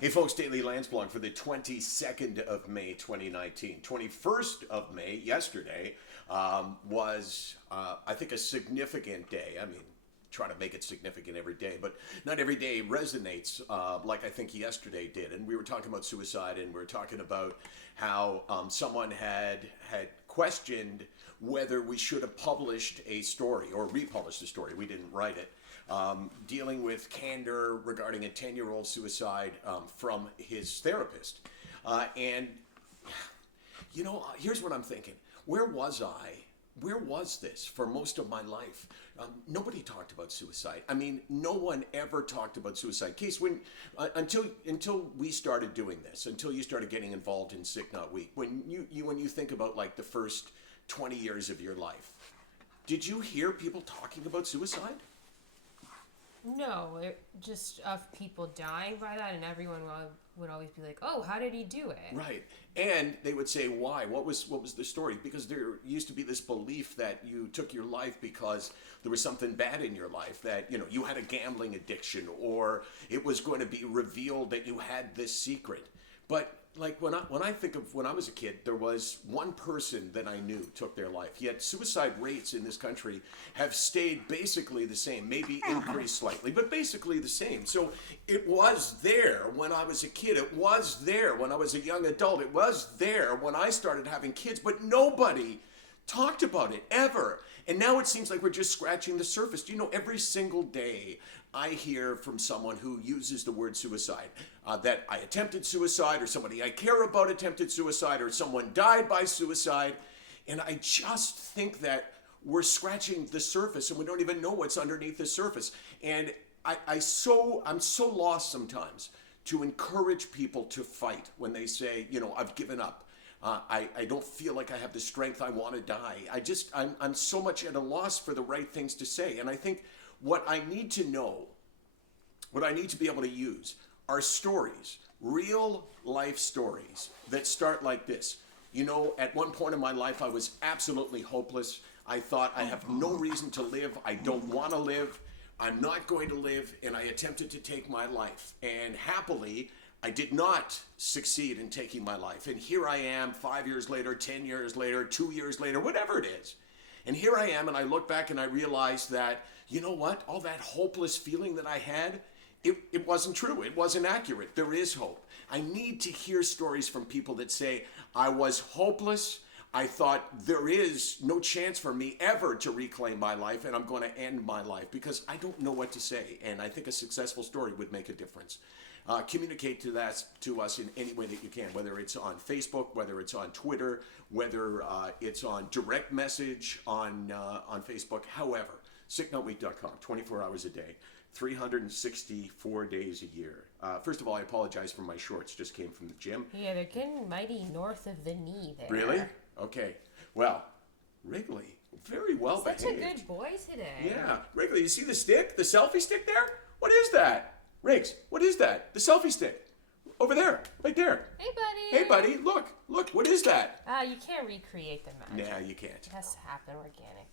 Hey folks, Daily Landsblog for the 22nd of May 2019. 21st of May, yesterday, was, I think, a significant day. I mean, try to make it significant every day, but not every day resonates like I think yesterday did. And we were talking about suicide, and we were talking about how someone had questioned whether we should have published a story or republished a story. We didn't write it. Dealing with candor regarding a 10-year-old suicide from his therapist. And, you know, here's what I'm thinking. Where was I? Where was this for most of my life? Nobody talked about suicide. I mean, no one ever talked about suicide. Case, until we started doing this, until you started getting involved in SickNotWeak, when you think about like the first 20 years of your life, did you hear people talking about suicide? No, just of people dying by that, and everyone would always be like, "Oh, how did he do it?" Right, and they would say, "Why? What was the story?" Because there used to be this belief that you took your life because there was something bad in your life, that you had a gambling addiction, or it was going to be revealed that you had this secret. But like when I think of when I was a kid, there was one person that I knew took their life. Yet suicide rates in this country have stayed basically the same, maybe increased slightly, but basically the same. So it was there when I was a kid. It was there when I was a young adult. It was there when I started having kids, but nobody talked about it ever. And now it seems like we're just scratching the surface. Do you know, every single day I hear from someone who uses the word suicide, that I attempted suicide, or somebody I care about attempted suicide, or someone died by suicide. And I just think that we're scratching the surface and we don't even know what's underneath the surface. And I'm so lost sometimes to encourage people to fight when they say, I've given up. I don't feel like I have the strength. I want to die. I'm so much at a loss for the right things to say. And I think what I need to know, what I need to be able to use are stories, real life stories that start like this. At one point in my life, I was absolutely hopeless. I thought, I have no reason to live. I don't want to live. I'm not going to live. And I attempted to take my life. And happily, I did not succeed in taking my life. And here I am 5 years later, 10 years later, 2 years later, whatever it is. And here I am, and I look back and I realize that, you know what? All that hopeless feeling that I had, it wasn't true. It wasn't accurate. There is hope. I need to hear stories from people that say, I was hopeless. I thought there is no chance for me ever to reclaim my life, and I'm going to end my life because I don't know what to say. And I think a successful story would make a difference. Communicate to us in any way that you can, whether it's on Facebook, whether it's on Twitter, whether it's on direct message on Facebook, however. SickNotWeak.com, 24 hours a day, 364 days a year. First of all, I apologize for my shorts, just came from the gym. Yeah, they're getting mighty north of the knee there. Really? Okay. Well, Wrigley, very well behaved. Such a good boy today. Yeah. Wrigley, you see the stick? The selfie stick there? What is that? Riggs, what is that? The selfie stick. Over there. Right there. Hey, buddy. Hey, buddy. Look. What is that? You can't recreate the magic. Nah, you can't. It has to happen organic.